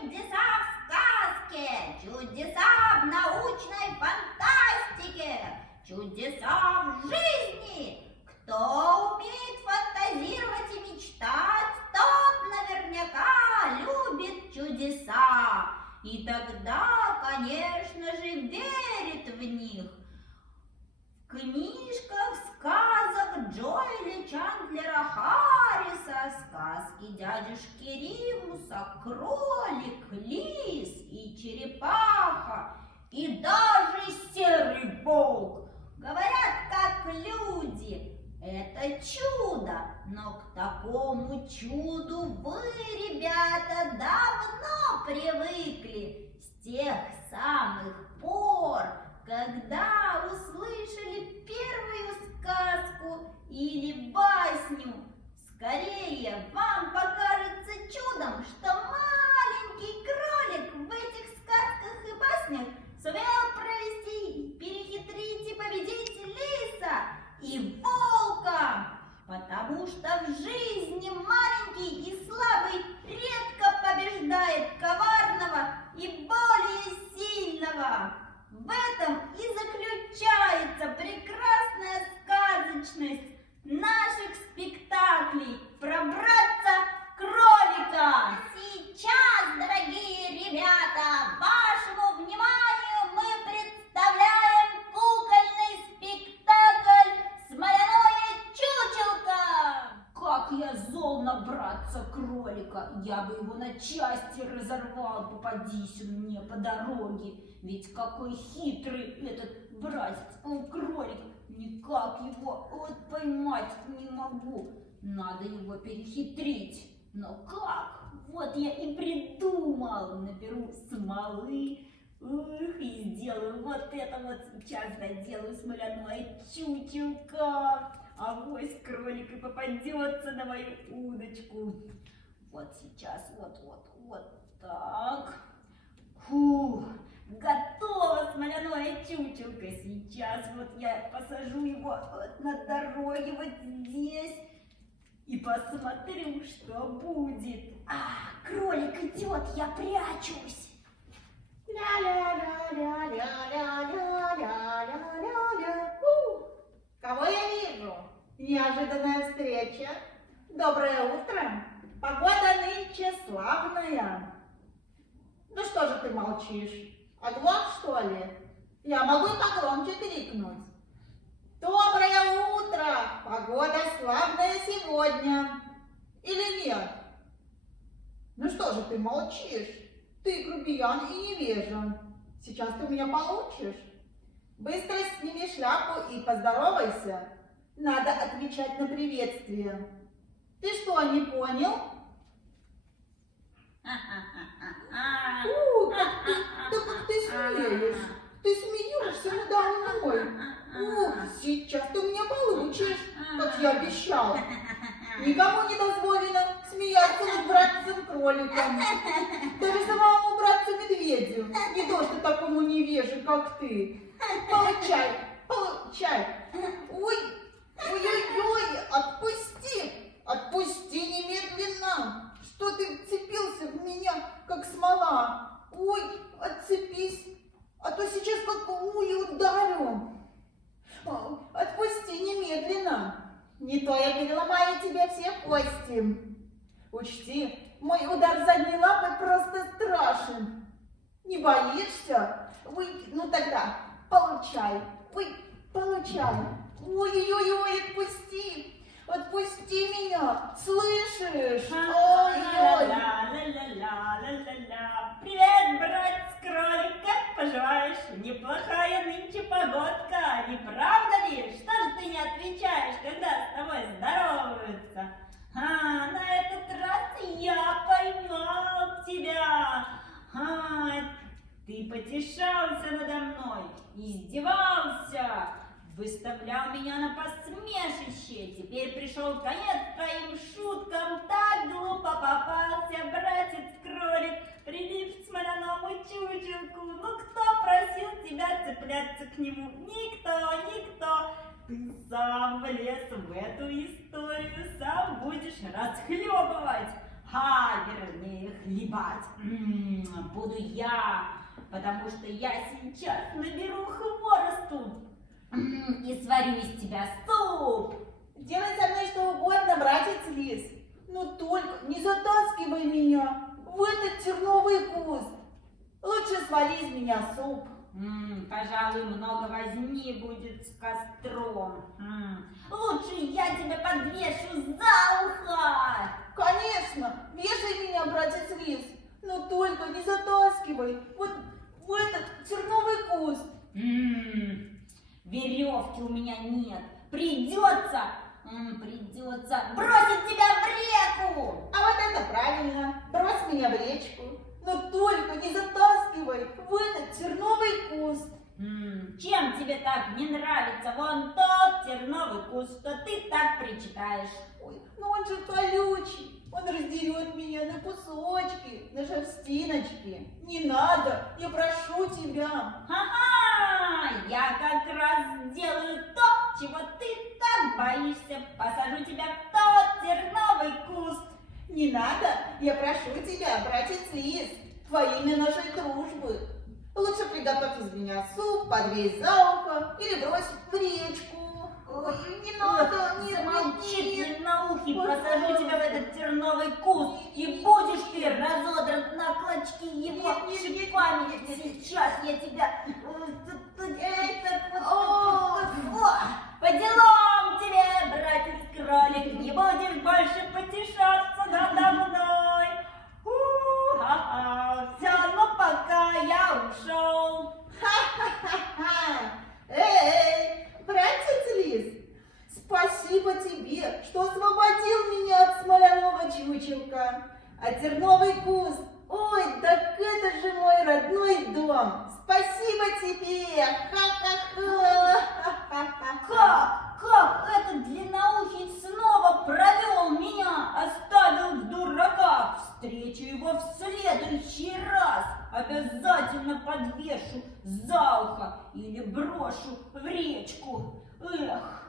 чудеса в сказке, чудеса в научной фантастике, чудеса в жизни. Кто умеет фантазировать и мечтать, тот наверняка любит чудеса. И тогда, конечно же, верит в них. В книжках сказок Джоэля Чандлера Харриса, сказки дядюшки Римуса, кролик, лис и черепаха, и даже серый волк говорят, как люди. Это чудо, но к такому чуду вы, ребята, давно привыкли, с тех самых пор, когда услышали первую сказку или басню. Скорее вам покажется чудом, что маленький кролик в этих сказках и баснях сумел провести, перехитрить и победить лиса и волка, потому что в жизни маленький и слабый редко побеждает коварного и более сильного. В этом и заключается прекрасная сказочность наших спектаклей про братца-кролика. Сейчас, дорогие ребята, вашему вниманию мы представляем кукольный спектакль «Смоляное чучелко». Как я зол на братца-кролика! Я бы его на части разорвал, попадись он мне по дороге. Ведь какой хитрый этот братец-кролик! Никак его вот поймать не могу. Надо его перехитрить. Но как? Вот я и придумал. Наберу смолы, и сделаю вот это вот сейчас. Доделаю смоляное чучелко. Авось кролик и попадется на мою удочку. Вот сейчас, вот так. Фух, готово смоляное чучелко. Сейчас вот я посажу его вот на дороге вот здесь и посмотрю, что будет. Кролик идет, я прячусь. Ля-ля-ля-ля-ля-ля-ля-ля-ля. Кого я вижу? Неожиданная встреча. Доброе утро. Погода нынче славная. Ну что же ты молчишь? Оглох, что ли? Я могу и погромче крикнуть. Доброе утро! Погода славная сегодня. Или нет? Ну что же ты молчишь? Ты грубиян и невежа. Сейчас ты меня получишь. Быстро сними шляпу и поздоровайся. Надо отвечать на приветствие. Ты что, не понял? Как ты смеешь? Ты смеешься надо мной. Ух, сейчас ты меня получишь, как я обещал. Никому не дозволено смеяться над братцем-кроликом. Даже самому братцу-медведю. Не то, что такому невеже, как ты. Получай, получай. Ой, ой-ой-ой, отпусти. Отпусти немедленно. Что ты вцепился в меня, как смола? Ой, отцепись, а то сейчас как ударю. Отпусти немедленно. Не то я переломаю тебе все кости. Учти, мой удар задней лапы просто страшен. Не боишься? Ну тогда получай. Ой, получай. Ой-ой-ой, отпусти. Отпусти меня, слышишь? Ой-ой. Привет, братец-кролик, как поживаешь? Неплохая нынче погодка, не правда ли? Что же ты не отвечаешь, когда с тобой здороваются? На этот раз я поймал тебя. Ты потешался надо мной, издевался, выставлял меня на посмешище. Теперь пришел конец твоим шуткам. Так глупо попался братец-кролик, прилип к смоляному чучелку. Ну кто просил тебя цепляться к нему? Никто, никто. Ты сам влез в эту историю, сам будешь расхлебывать. вернее, хлебать буду я, потому что я сейчас наберу хворосту и сварю из тебя суп. Делай со мной что угодно, братец Лис, но только не затаскивай меня в этот терновый куст. Лучше свали из меня суп. Пожалуй, много возни будет с костром. Лучше я тебя подвешу за ухо. Конечно, вешай меня, братец Лис, но только не затаскивай вот в этот терновый куст. Веревки у меня нет. Придется бросить тебя в реку. А вот это правильно, брось меня в речку, но только не затаскивай в этот терновый куст. Чем тебе так не нравится вон тот терновый куст, что ты так причитаешь? Ой, ну он же колючий, он раздерет меня на кусочки, на шерстиночки. Не надо, я прошу тебя. Ага, я как раз сделаю то, чего ты так боишься. Посажу тебя в тот терновый куст. Не надо, я прошу тебя, братец Лис, во имя нашей дружбы. Лучше приготовь из меня суп, подвесь за ухо или брось в речку. Ой, не надо, не Замолчи, нет. длинноухий, Ой, посажу тебя в этот терновый куст, и будешь ты разодран на клочки его шипами. Сейчас я тебя... По делам тебе, братец-кролик, не будешь больше потешаться надо мной. Все, ну пока я ушел. Ха-ха-ха! Эй, братец Лис, спасибо тебе, что освободил меня от смоляного чучелка. А терновый куст, ой, так это же мой родной дом. Спасибо тебе! Ха-ха-ха! Как этот длинноухий снова провел меня, оставил в дураках? Встречу его в следующий раз. Обязательно подвешу за ухо или брошу в речку. Эх!